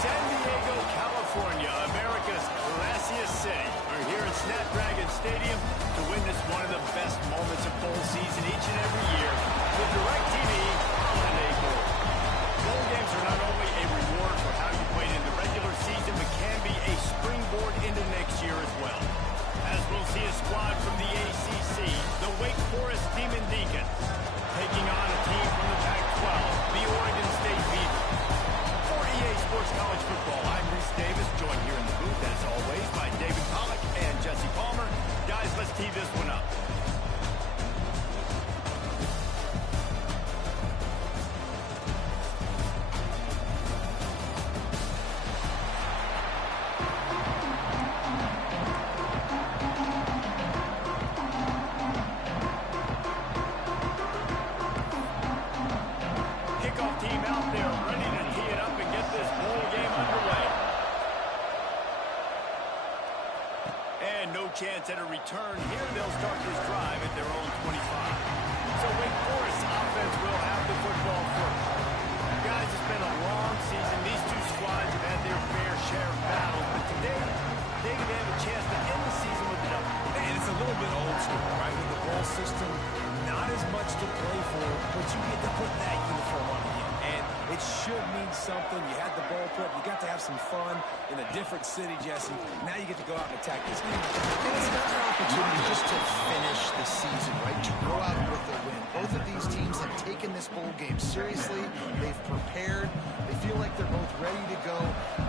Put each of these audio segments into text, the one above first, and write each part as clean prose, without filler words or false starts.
San Diego, California, America's classiest city. We're here at Snapdragon Stadium to witness one of the best moments of bowl season each and every year with DirecTV Holiday Bowl. Bowl games are not only a reward for how you played in the regular season, but can be a springboard into next year as well. As we'll see a squad from the ACC, the Wake Forest Demon Deacons, taking on a team from the Pac-12, the Oregon State Beavers. EA Sports College Football. I'm Reese Davis, joined here in the booth, as always, by David Pollack and Jesse Palmer. Guys, let's tee this one up. Kickoff team out there, ready to tee it up and get this bowl game underway. And no chance at a return here. They'll start this drive at their own 25. So Wake Forest offense will have the football first. Guys, it's been a long season. These two squads have had their fair share of battles, but today they have a chance to end the season with a W. And it's a little bit old school, right? With the bowl system, not as much to play for, but you get to put that uniform on again. And it should mean something. You had the bowl prep. You got to have some fun in a different city, Jesse. Now you get to go out and attack this game. And it's another opportunity just to finish the season, right? To go out with a win. Both of these teams have taken this bowl game seriously. They've prepared. They feel like they're both ready to go.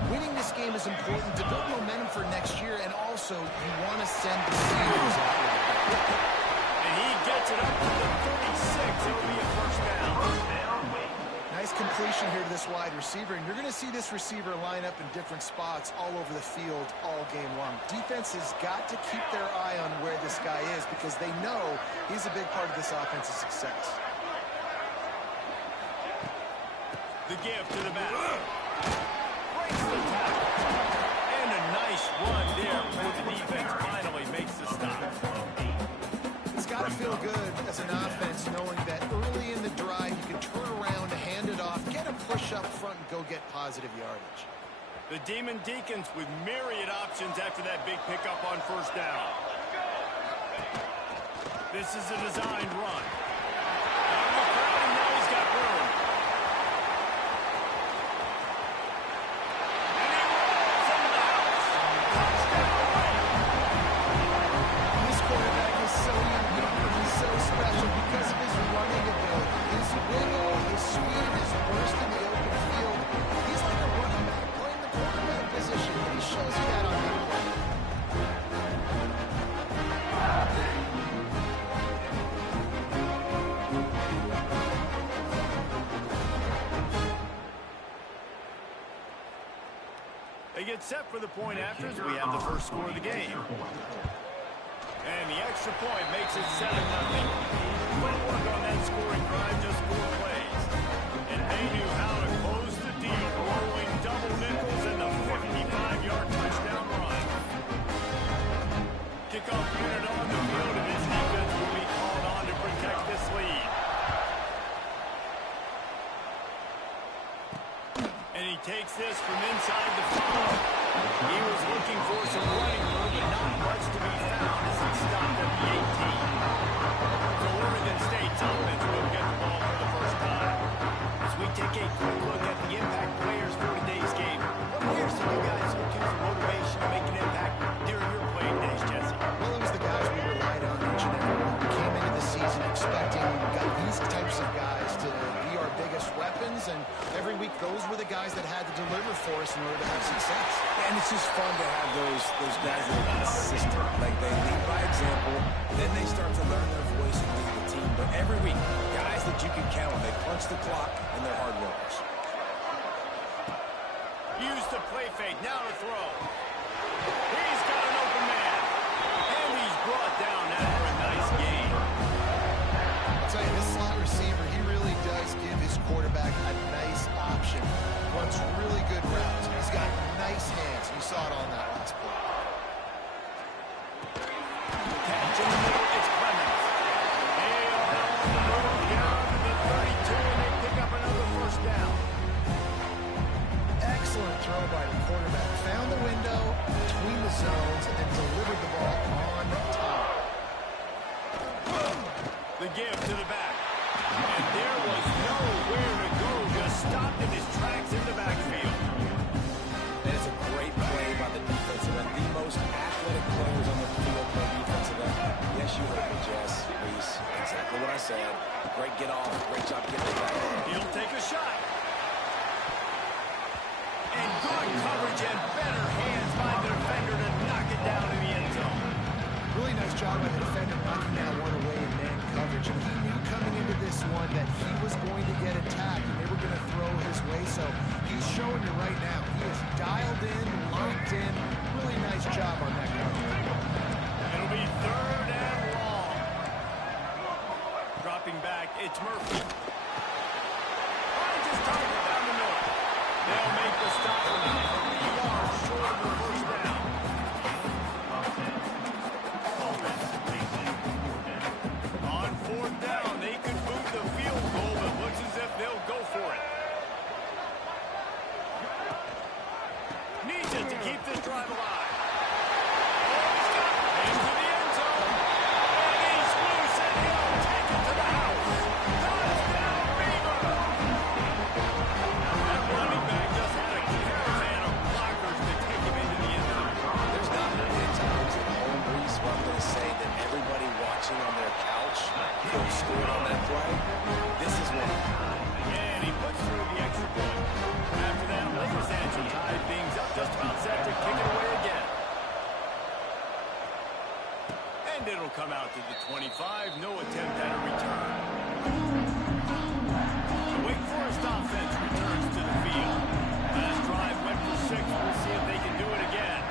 Winning this game is important to build momentum for next year, and also you want to send the seniors out with it. And he gets it up to the 36. It'll be a first down. Nice completion here to this wide receiver, and you're going to see this receiver line up in different spots all over the field all game long. Defense has got to keep their eye on where this guy is because they know he's a big part of this offense's success. The give to the back. Breaks the tackle. And a nice run there before the defense finally makes the stop. It's got to feel good as an offense knowing that early in the drive you can turn around, hand it off, get a push up front, and go get positive yardage. The Demon Deacons with myriad options after that big pickup on first down. This is a designed run. Out of the crowd, and now he's got room. And he rolls into the house. Touchdown. This quarterback is so unique and he's so special because of his running ability. His wiggle, his speed, his burst in the open field. He's like a running back playing the quarterback position, and he shows you that on that play. They get set for the point afters. We have the first score of the game. And the extra point makes it 7-0. Quick work on that scoring drive, just 4 plays. And they knew how to close the deal, rolling double nickels and the 55-yard touchdown run. Kickoff unit on the field, and his defense will be called on to protect this lead. And he takes this from inside the 5. He was looking for some running room, but not much to be found as he stopped at the 18. So Oregon State's offense will get the ball for the first time. As we take a quick look at the impact players for today's game, what players do you guys look to for motivation to make an impact during your playing days, Jesse? Well, it was the guys we relied on each and every week. We came into the season expecting we got these types of guys to be our biggest weapons, and every week those were the guys that had to deliver for us in order to have success. And it's just fun to have those guys that are consistent. Like, they lead by example, then they start to learn their voice and lead the team. But every week, guys that you can count on, they punch the clock, and they're hard workers. Use the play fake, now to throw. He's got an open man. And he's brought down after a nice gain. I'll tell you, this slot receiver, he really does give his quarterback a nice option. Runs really good routes. He's got nice hands. You saw it on that last play. Catch in the middle, it's Clemens. They are on the move down to the 32, and they pick up another first down. Excellent throw by the quarterback. Found the window between the zones and then delivered the ball on top. The give to the back. And there was nowhere to go. Just stopped in his tracks in the backfield. That is a great play by the defensive end. The most athletic players on the field play defensive end. Yes, you heard me, Jess. Reese. Exactly what I said. Great get off. Great job getting it back. He'll take a shot. And good coverage and better hands by the defender to knock it down in the end zone. Really nice job by the defender knocking that one away in man coverage. And he knew coming into this one that he was going to get attacked and they were going to throw his way. So he's showing you right now. He is dialed in, locked in. Really nice job on that coverage. It'll be 3rd and long. Dropping back, it's Murphy. Finds his target down the middle. They'll make the stop from 3 yards short of the first down. On 4th down, they could move the field goal, but looks as if they'll go for it. Needs it to keep this drive alive. Oh, he's got it into the end zone. And he's loose, and he'll take it to the house. Touchdown, Beaver! That running back just had a caravan of blockers to take him into the end zone. There's not many times at home, Reese, where I'm going to say that everybody watching on their couch could have scored on that play. This is one. And he puts through the extra point. After that, Lakers answer tied things up, just about set to kick it away again. And it'll come out to the 25. No attempt at a return. The Wake Forest offense returns to the field. Last drive went for 6. We'll see if they can do it again.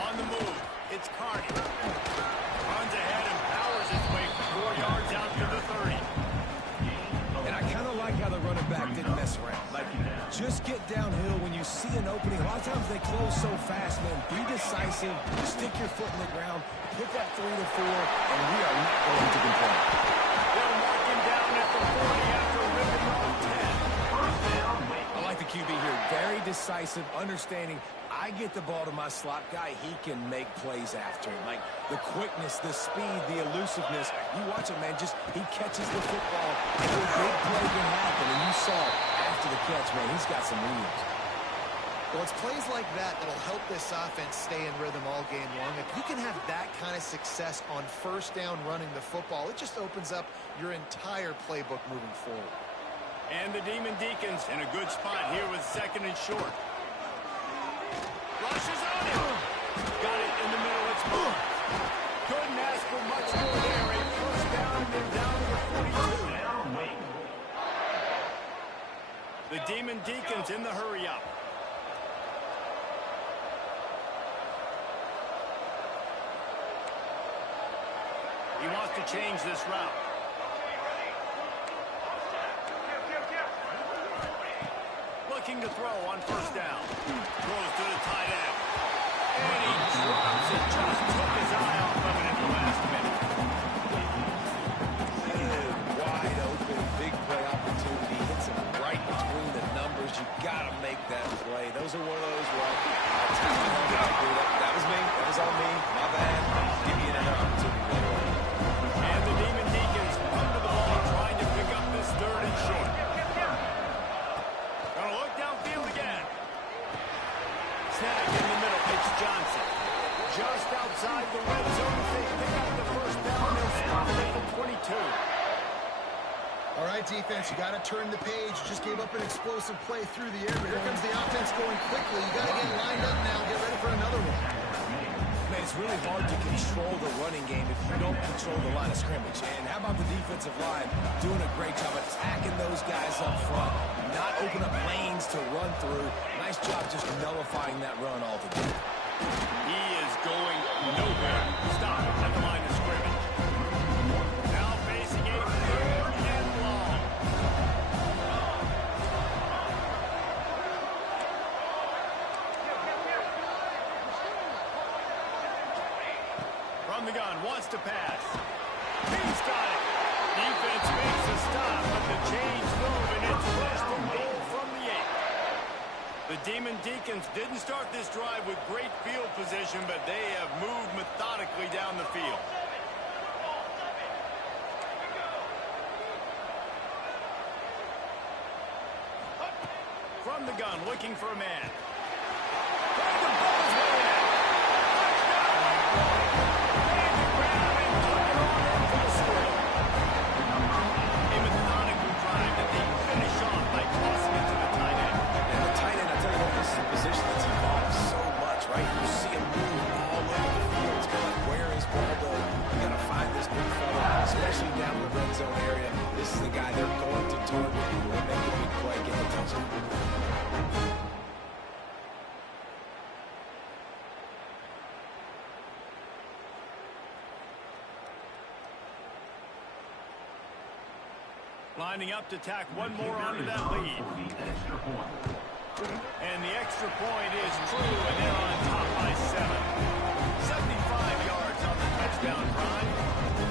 On the move, it's Carney. Runs ahead and powers his way for 4 yards out to the 30. And I kind of like how the running back didn't mess around. Like, just get downhill when you see an opening. A lot of times they close so fast, man. Be decisive. Stick your foot in the ground. Pick up 3 to 4, and we are not going to complain. They'll mark him down at the 40 after ripping off 10. I like the QB here. Very decisive, understanding. I get the ball to my slot guy, he can make plays after. Like, the quickness, the speed, the elusiveness. You watch it, man, just he catches the football, and a big play can happen. And you saw after the catch, man, he's got some wheels. Well, it's plays like that that'll help this offense stay in rhythm all game long. If you can have that kind of success on first down running the football, it just opens up your entire playbook moving forward. And the Demon Deacons in a good spot here with 2nd and short. Rushes on him. Got it in the middle. It's Moore. Couldn't ask for much more there. A first down and then down to the 42. The Demon Deacons in the hurry-up. change this route. Looking to throw on first down. Throws to the tight end. And he drops it. Just took his eye off of it at the last minute. Good, wide open, big play opportunity. Hits him right between the numbers. You got to make that play. Those are one of those where that was me. That was on me. My bad. Give me another opportunity later on. And the Demon Deacons come to the ball trying to pick up this third and short. Gonna look downfield again. Snap in the middle. It's Johnson. Just outside the red zone. They pick up the first down. They'll stop at the 22. All right, defense, you got to turn the page. Just gave up an explosive play through the air, but here comes the offense going quickly. You got to get lined up now. Get ready for another one. Man, it's really hard to control the running game if you don't control the line of scrimmage. And how about the defensive line doing a great job attacking those guys up front, not open up lanes to run through. Nice job just nullifying that run altogether. He is going nowhere. Stop at the line of scrimmage. Now facing a third and long. From the gun, wants to pass. He's got it. Defense makes a stop, but the chains move, and it's first and goal from the 8. The Demon Deacons didn't start this drive with great field position, but they have moved methodically down the field. From the gun, looking for a man. The ball's way out. Position that's involved so much, right? You see him move all over the field. It's kind of like, where is Waldo? You got to find this big fella, especially down in the red zone area. This is the guy they're going to target. They make a big play, get the touchdown. Lining up to tack one more onto that lead. And the extra point is true, and they're on top by 7. 75 yards on the touchdown drive.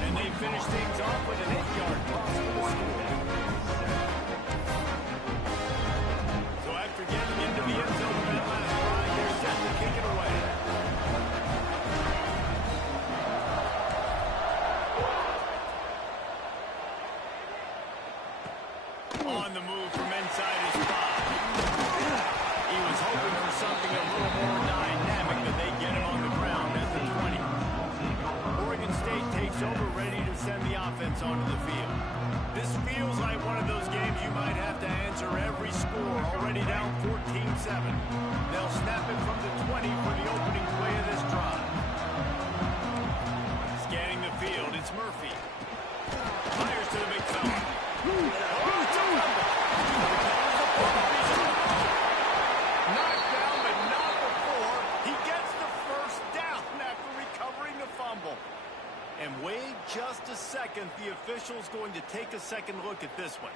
And they finish things off with an 8-yard toss for the score. So after getting into the end zone on that last drive, they're set to kick it away. On the move from inside his 5. He was hoping for something a little more dynamic, but they get him on the ground at the 20. Oregon State takes over, ready to send the offense onto the field. This feels like one of those games you might have to answer every score, already down 14-7. They'll snap it from the 20 for the opening play of this drive. Scanning the field, it's Murphy. Fires to the big fella. Oh, it's a fumble. Knocked down, but not before. He gets the first down after recovering the fumble. And wait just a second. The official's going to take a second look at this one.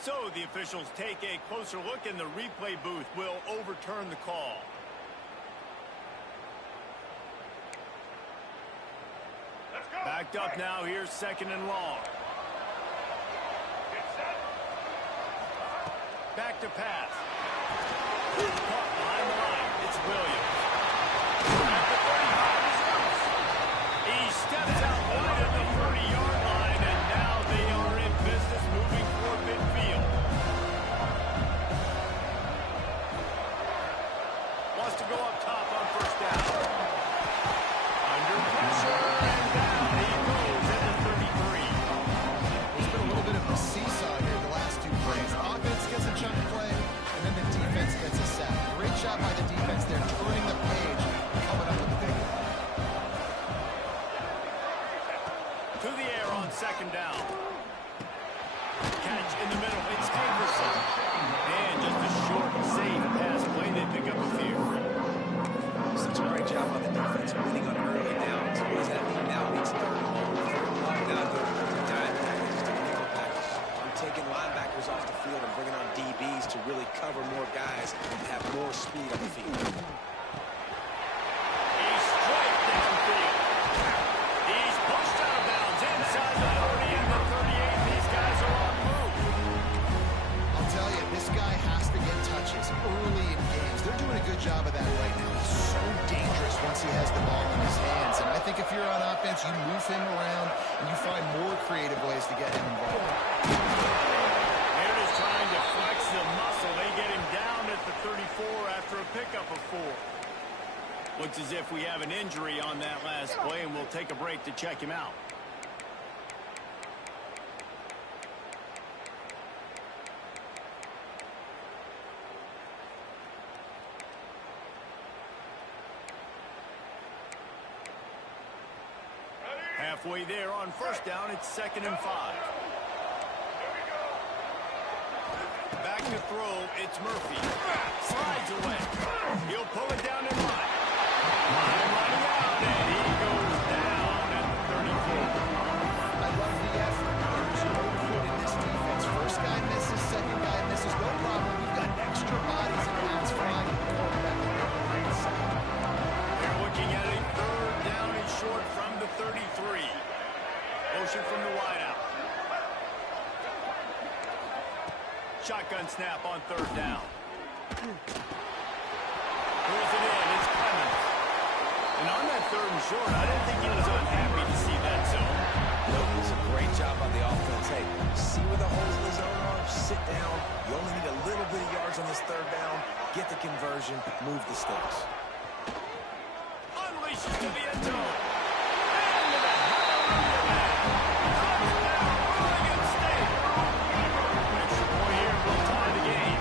So the officials take a closer look, and the replay booth will overturn the call. Backed up now. Here's second and long. Back to pass. Caught behind the line. It's Williams. At the 35 is loose. He steps out wide at the 40-yard line, and now they are in business moving for midfield. Wants to go up top on first down. Under pressure, and down he goes at the 33. There's been a little bit of a seesaw here the last 2 plays. Offense gets a chunk play, and then the defense gets a sack. Great job by the defense there, turning really cover more guys and have more speed on the field. He's straight downfield. He's pushed out of bounds inside the 30 and the 38. These guys are on move. I'll tell you, this guy has to get touches early in games. They're doing a good job of that right now. He's so dangerous once he has the ball in his hands. And I think if you're on offense, you move him around and you find more creative ways to get him involved. They're just trying to flex the muscle. They get him down at the 34 after a pickup of 4. Looks as if we have an injury on that last play, and we'll take a break to check him out. Halfway there on first down, it's 2nd and 5. Back to throw, it's Murphy. Slides away. He'll pull it down in line. Line running out, and he goes down at the 34. I love the effort. There's no quit in this defense. First guy misses, second guy misses. No problem. We've got extra bodies and hands flying. They're looking at a 3rd down and short from the 33. Motion from the wideout. Shotgun snap on 3rd down. Pulls it in. It's Clemens. And on that 3rd and short, I didn't think he was unhappy to see that zone. Nope, it's a great job on the offense. Hey, see where the holes in the zone are? Sit down. You only need a little bit of yards on this 3rd down. Get the conversion. Move the sticks. Unleashes to the end zone. Into the hallelujah. Touchdown, Oregon State. Extra point here will tie the game.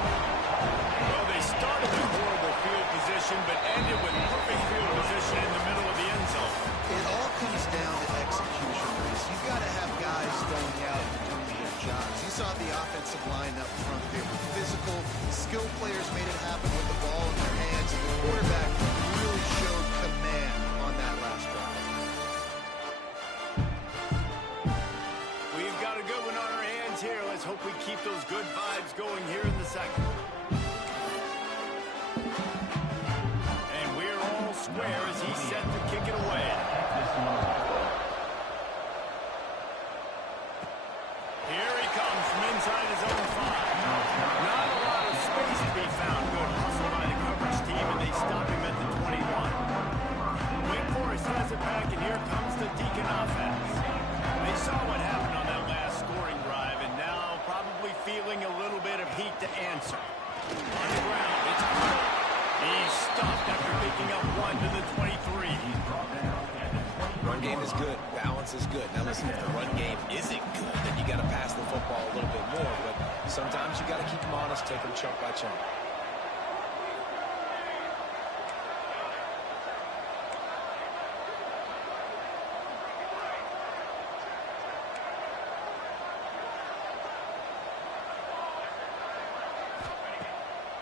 Well, they started with horrible field position, but ended with perfect field position in the middle of the end zone. It all comes down to execution, Reese. You've got to have guys going out and doing their jobs. You saw the offensive line up front. They were physical. Skilled players made it happen with the ball in their hands, and the quarterback really showed command on that last drive. We've got a good one on our hands here. Let's hope we keep those good vibes going here in the second. And we're all square as he's set to kick it away. Here he comes from inside his own 5. Not a lot of space to be found. Good hustle by the coverage team, and they stop him at the 21. Wake Forest has it back, and here comes the Deacon offense. They saw what happened on that last scoring drive, and now probably feeling a little bit of heat to answer. On the ground, it's Carter. He's stopped after picking up 1 to the 23. Run game is good. Balance is good. Now listen, if the run game isn't good, then you got to pass the football a little bit more. But sometimes you got to keep them honest, take them chunk by chunk.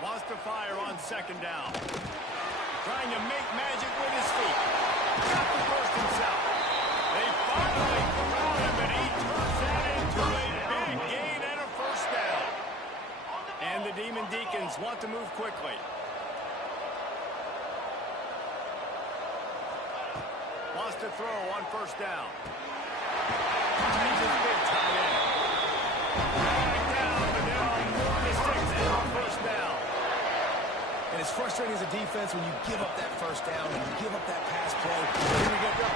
Wants to fire on 2nd down. Trying to make magic with his feet. Got the first himself. They finally corral him, and he turns that into a big gain and a 1st down. And the Demon Deacons want to move quickly. Wants to throw on 1st down. Finds his big tight end. Back down, but they're on 46 and on 1st down. And it's frustrating as a defense when you give up that 1st down and you give up that pass play. Then you get up,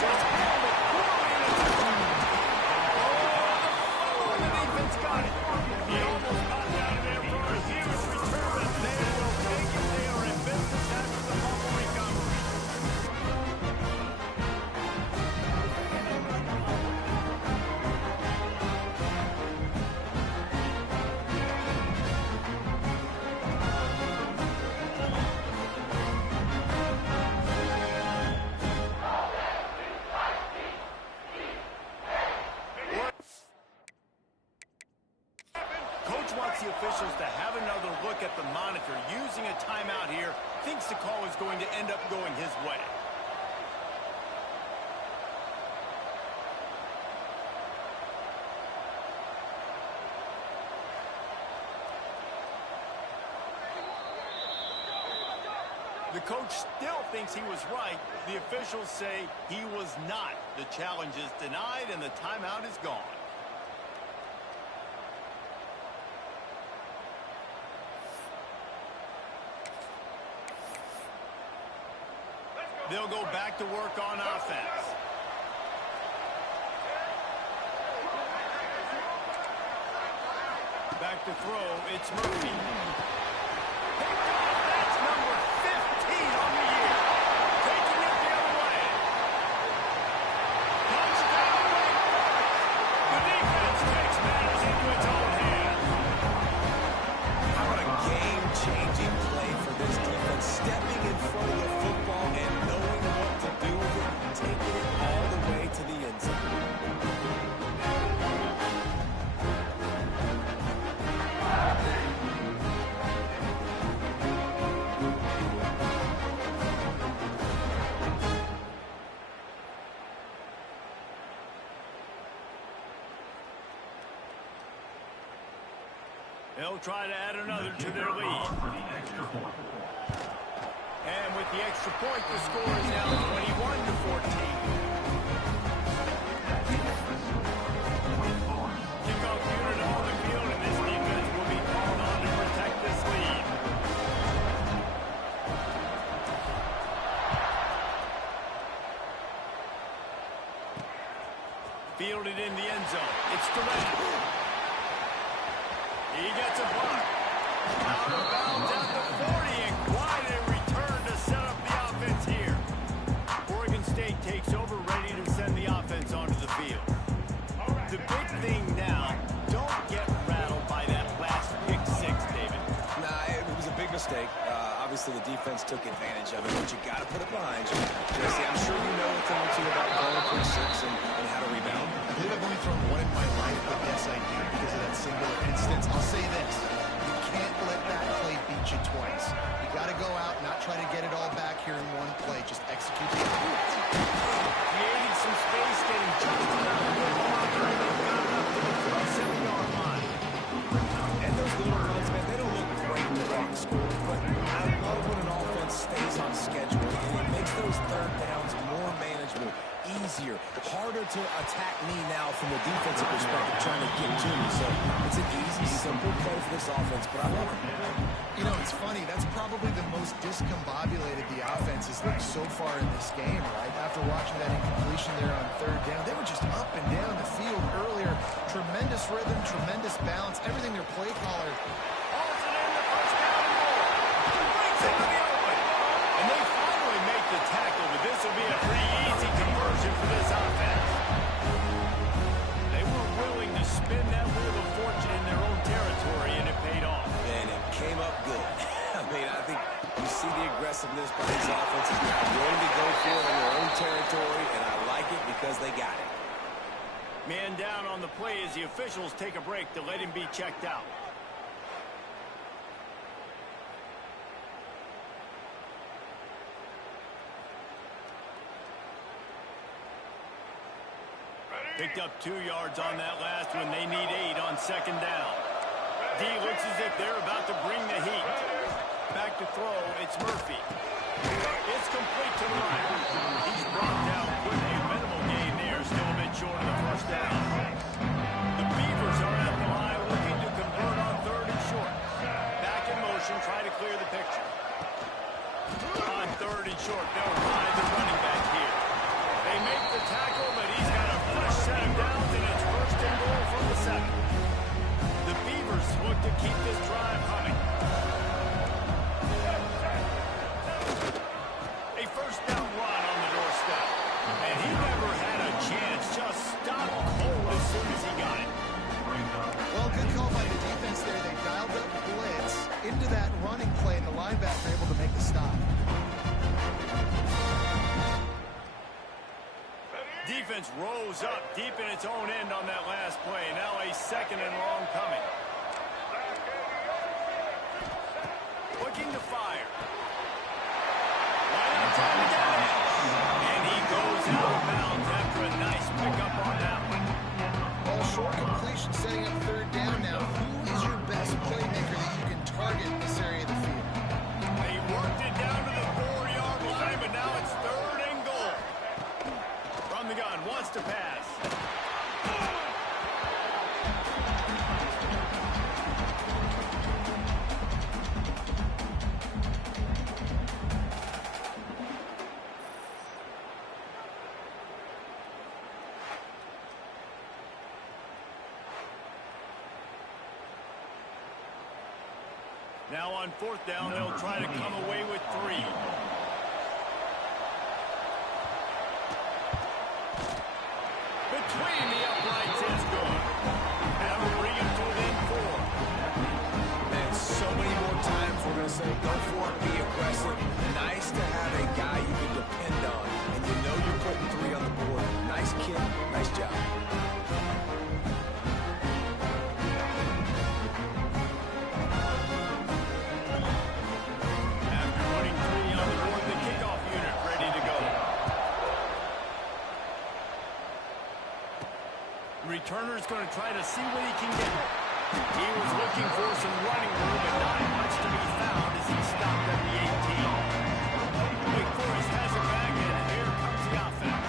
just held it poorly in a touchdown. Oh, the defense got it. He almost got out of there for a huge return, but they will take it. They are in business after the fumble recovery. Wants the officials to have another look at the monitor. Using a timeout here, thinks the call is going to end up going his way. The coach still thinks he was right. The officials say he was not. The challenge is denied, and the timeout is gone. They'll go back to work on offense. Back to throw, it's Murphy. That's number 15 on the year. Taking it the other way. Touchdown. The defense takes matters into its own hands. How about a game-changing play for this defense? Stepping in front of the football and knowing what to do with it, taking it all the way to the end zone. They'll try to add another to their lead. And with the extra point, the score is now 21-14. Kickoff unit on the field, and this defense will be called on to protect this lead. Fielded in the end zone. It's Durant. He gets a block. Out of bounds at the 40, and quite a return to set up the offense here. Oregon State takes over, ready to send the offense onto the field. The big thing now, don't get rattled by that last pick six, David. Nah, it was a big mistake. Obviously, the defense took advantage of it, but you got to put it behind you. Jesse, I'm sure you know a thing or two about going pick six and how to rebound. I believe I've only thrown one in my life, but yes, I do because of that singular instance. I'll say this. You can't let that play beat you twice. You got to go out, not try to get it all back here in one play. Just execute the offense. Creating some space, getting just enough of the ball, got enough to get to the 7-yard line. And those little runs, man, they don't look great in the box score, but I love when an offense stays on schedule, and it makes those third downs more manageable, easier, harder to attack me now from the defensive perspective, trying to get to me. So it's an easy, simple play for this offense, but I love it. You know, it's funny. That's probably the most discombobulated the offense has looked so far in this game, right? After watching that incompletion there on third down, they were just up and down the field earlier. Tremendous rhythm, tremendous balance, everything their play caller. Hauls it in the first down and more. Brings it to the open. And they finally make the tackle, but this will be a pretty easy conversion for this offense. They were willing to spin that wheel of fortune in their own territory, and it paid off. And it came up good. I mean, I think you see the aggressiveness by these offenses now, willing to go for it in their own territory, and I like it because they got it. Man down on the play as the officials take a break to let him be checked out. Picked up 2 yards on that last one. They need 8 on second down. D looks as if they're about to bring the heat. Back to throw, it's Murphy. It's complete to the right. He's brought down with a minimal gain there, still a bit short of the first down. The Beavers are at the line looking to convert on third and short. Back in motion, try to clear the picture. On third and short, they'll ride the running back here. They make the tackle, but he's got a fresh set of downs, and it's first and goal from the 7. The Beavers look to keep this drive humming. A first down run on the doorstep. And he never had a chance, just stopped cold as soon as he got it. Well, good call by the defense there. They dialed up blitz into that running play, and the linebacker able to make the stop. Defense rose up deep in its own end on that last play. Now a second and long coming. Looking to fire. Right on time to get it. And he goes out of bounds after a nice pickup on that one. Ball short completion, setting up third down now. Who is your best playmaker that you can target in this area of the field? They worked it down to the 4. Now on fourth down, they'll try to come away with 3. Between the uprights is good. That'll bring him to within 4. And so many more times we're going to say, go for it, be aggressive. Nice to have a guy you can depend on, and you know you're putting 3 on the board. Nice kid, nice job. After putting 3 on the board, the kickoff unit ready to go. Returner's going to try to see what he can get. He was looking for some running room, but not much to be found as he stopped at the 18. Wake Forest has it back, and here comes the offense.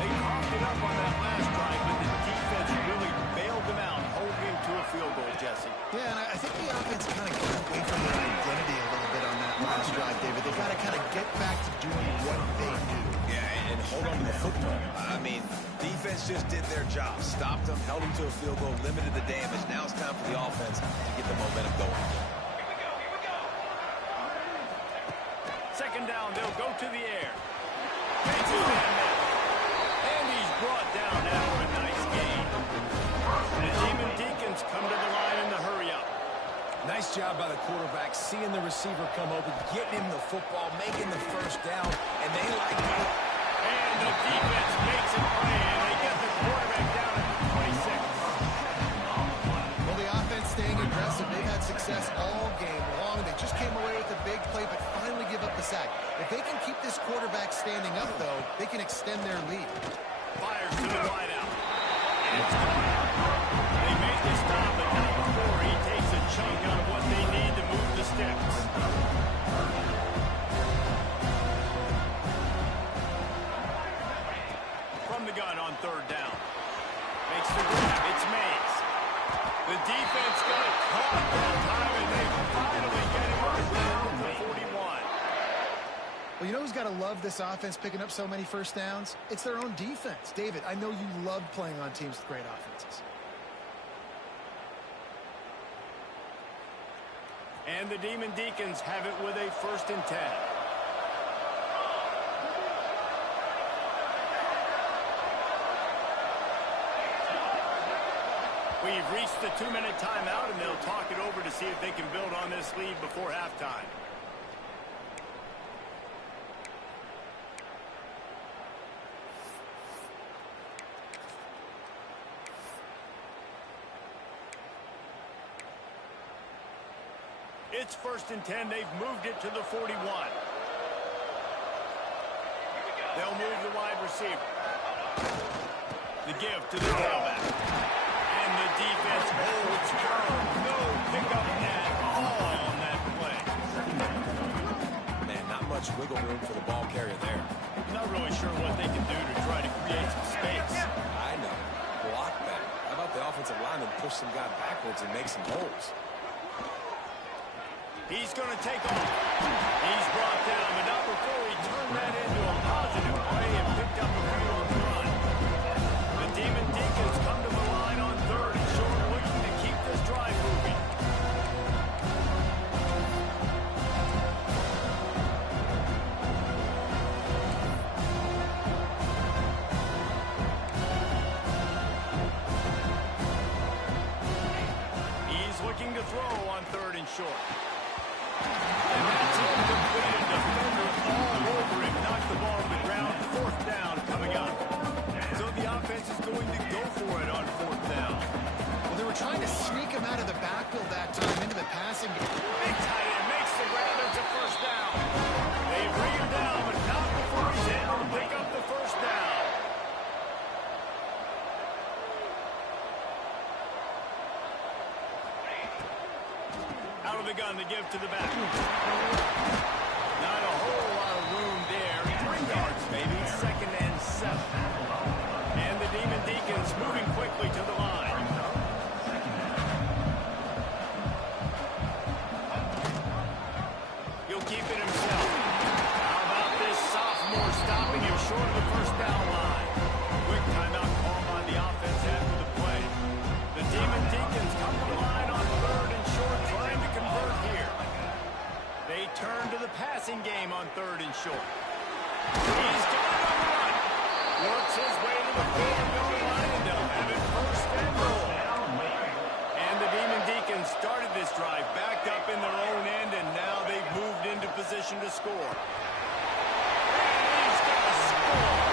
They coughed it up on that last drive, but the defense really bailed them out, holding him to a field goal, Jesse. Yeah, and I think the offense kind of got away from their identity a little bit on that last drive, David. They've got to kind of get back to doing what they do. Yeah, and hold on to the football. I mean, defense just did their job. Stopped them, held them to a field goal, limited the damage. Now it's time for the offense to get the momentum going. Here we go. Second down, they'll go to the air. Makes his man miss. And he's brought down after a nice gain. The Demon Deacons come to the line in the hurry up. Nice job by the quarterback, seeing the receiver come open, getting him the football, making the first down, and they like it. And the defense makes it play, and they get the quarterback down at the 26. Well, the offense staying aggressive. They've had success all game long. They just came away with a big play, but finally give up the sack. If they can keep this quarterback standing up, though, they can extend their lead. Fires to the wideout. And it's gone. They make the stop, but not before he takes a chunk out of what they need to move the sticks. From the gun on third down. Makes the grab. It's Mays. The defense got caught that time, and they finally get him on the ground to 41. Well, you know who's got to love this offense picking up so many first downs? It's their own defense. David, I know you love playing on teams with great offenses. And the Demon Deacons have it with a 1st and 10. We've reached the 2-minute timeout, and they'll talk it over to see if they can build on this lead before halftime. It's 1st and 10. They've moved it to the 41. They'll move the wide receiver. The give to the tailback. And the defense holds firm. No pickup at all on that play. Man, not much wiggle room for the ball carrier there. Not really sure what they can do to try to create some space. I know. Block that. How about the offensive lineman push some guy backwards and make some holes? He's going to take off. He's brought down, but not before he turned that into a positive play and picked up a field run. The Demon Deacons come to the line on 3rd and short, looking to keep this drive moving. He's looking to throw on 3rd and short. And that's incomplete. Defender all over him. Knocked the ball to the ground. 4th down coming up. So the offense is going to go for it on 4th down. Well, they were trying to sneak him out of the backfield that time into the passing game. Big tight end makes the grab. It's a 1st down. They bring him down, but not before he's able to pick up the 1st down. Out of the gun to give to the back. Not a whole lot of room there. 3 yards, maybe. 2nd and 7. And the Demon Deacons moving quickly to the line. He'll keep it himself. How about this sophomore stopping him short of the 1st down line? Quick timeout call by the offense after the play. The Demon Deacons come to the line on 3rd and short, trying to convert here. on 3rd and short. He's got it on the run. Works his way to the 4-yard line, and they'll have it 1st and goal. And the Demon Deacons started this drive backed up in their own end, and now they've moved into position to score. And he's got to score.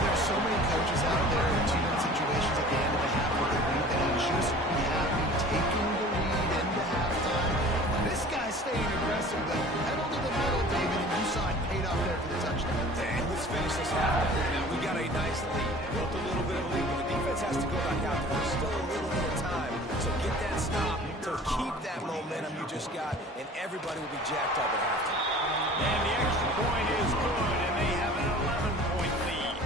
There's so many coaches out there in 2-minute situations at the end of a half with a lead that would just be happy taking the lead into halftime. This guy's staying aggressive, though. Pedal to the metal, David, and you saw it paid off there for the touchdown. And let's finish this half. Now, we got a nice lead. Built a little bit of lead, but the defense has to go back out there. There's still a little bit of time. So get that stop to keep that momentum you just got, and everybody will be jacked up at halftime. And the extra point is good, and they have an 11-point lead.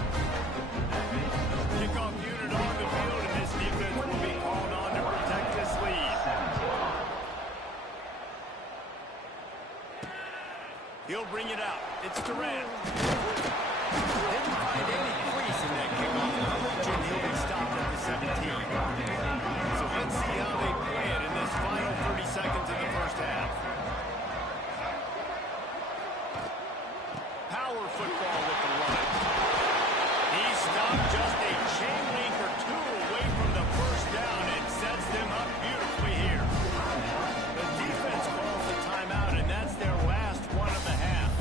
Kickoff unit on the field, and this defense will be called on to protect this lead. He'll bring it out. It's Durant. Didn't find any crease in that kickoff coverage, and he'll be stopped at the 17. So let's see how they play it in this final 30 seconds of the first half. Power football with the run. He's stopped just a chain link or two away from the first down and sets them up beautifully here. The defense calls the timeout, and that's their last one of the half.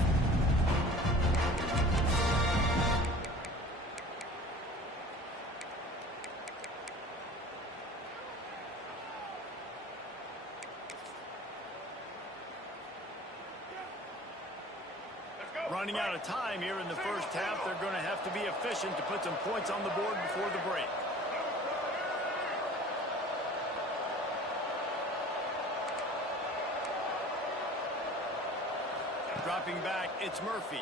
Running out of time here in the first half. They're going to have to be efficient to put some points on the board before the break. Dropping back, it's Murphy.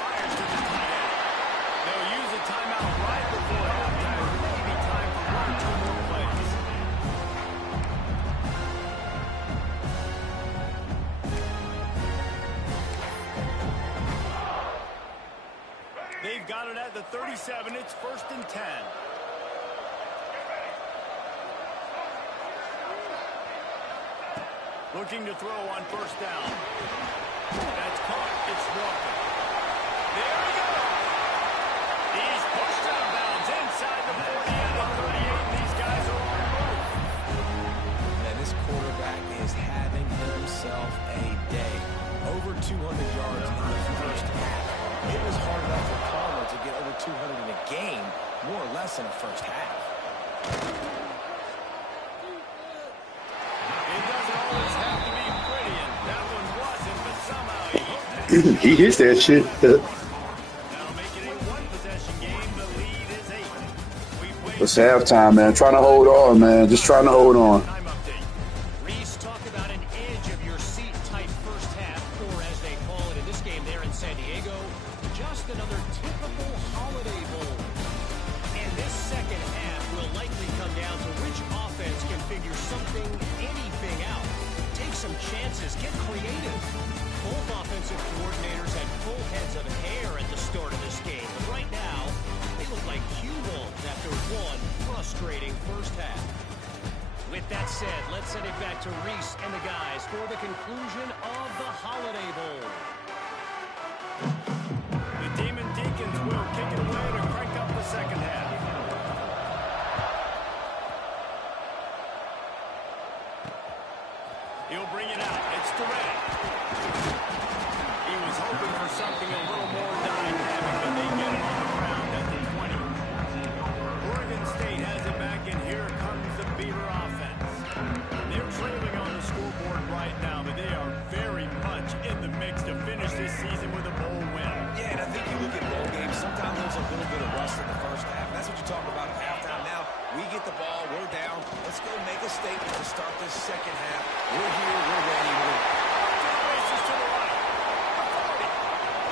Fires to the tight end. They'll use a timeout right before halftime. Maybe time for 1 or 2 more plays. They've got it at the 37. It's 1st and 10. Looking to throw on 1st down. That's caught. It's Walker. There he goes. He's pushed out of bounds inside the 40 and the 38. These guys are on the move. Man, this quarterback is having himself a day. Over 200 yards in the first half. It was hard enough for Palmer to get over 200 in a game, more or less in the first half. It doesn't always have to be pretty, and that one wasn't, but somehow He hits that shit. Now making a one-possession game, the lead is 8. It's halftime, man. Trying to hold on, man. Just trying to hold on. Time update. Reese, talk about an edge-of-your-seat type first half, or as they call it in this game there in San Diego, just another typical Holiday Bowl. And this second half will likely come down to which offense can figure something, anything out. Take some chances, get creative. Both offensive coordinators had full heads of hair at the start of this game, but right now, they look like cue balls after one frustrating first half. With that said, let's send it back to Reese and the guys for the conclusion of the Holiday Bowl. The Demon Deacons will kick it away to crank up the second half. He'll bring it out. It's Durant. He was hoping for something a little more dynamic, but they get it on the ground at the 20. Oregon State has it back, and here comes the Beaver offense. They're trailing on the scoreboard right now, but they are very much in the mix to finish this season with a bowl win. Yeah, and I think you look at bowl games, sometimes there's a little bit of rust in the first half. That's what you talk about at halftime. Now, we get the ball, we're down. Let's go make a statement to start this second half. We're here, we're ready, Races to the right. The 40.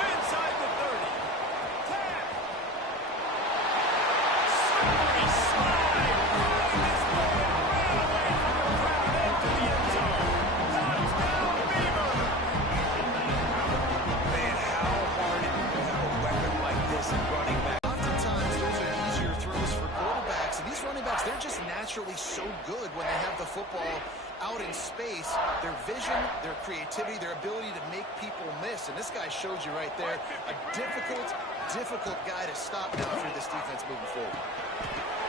Inside the 30. 10. Slippery slide. This ball ran away from the crowd into the end zone. Touchdown, Beaver. Man, how hard it is to have a weapon like this in running back. Oftentimes, those are easier throws for quarterbacks, and these running backs quarterbacks, they're just naturally so good when they have the football out in space. Their vision, their creativity, their ability to make people miss. And this guy shows you right there a difficult guy to stop now for this defense moving forward.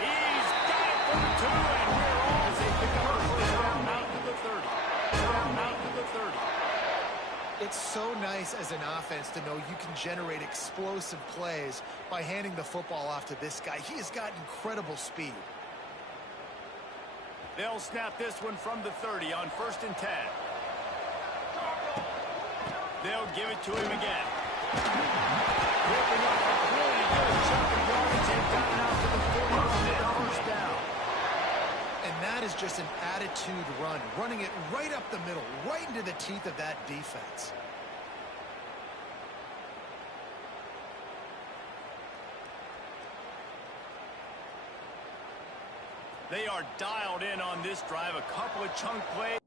He's got it for the 2, and we're all as they pick up the first down out to the 30. Out to the 30. It's so nice as an offense to know you can generate explosive plays by handing the football off to this guy. He has got incredible speed. They'll snap this one from the 30 on 1st and 10. They'll give it to him again. Ripping up a really good chunk of yards and got it out to the 41 and a first down. And that is just an attitude run, running it right up the middle, right into the teeth of that defense. They are dialed in on this drive. A couple of chunk plays.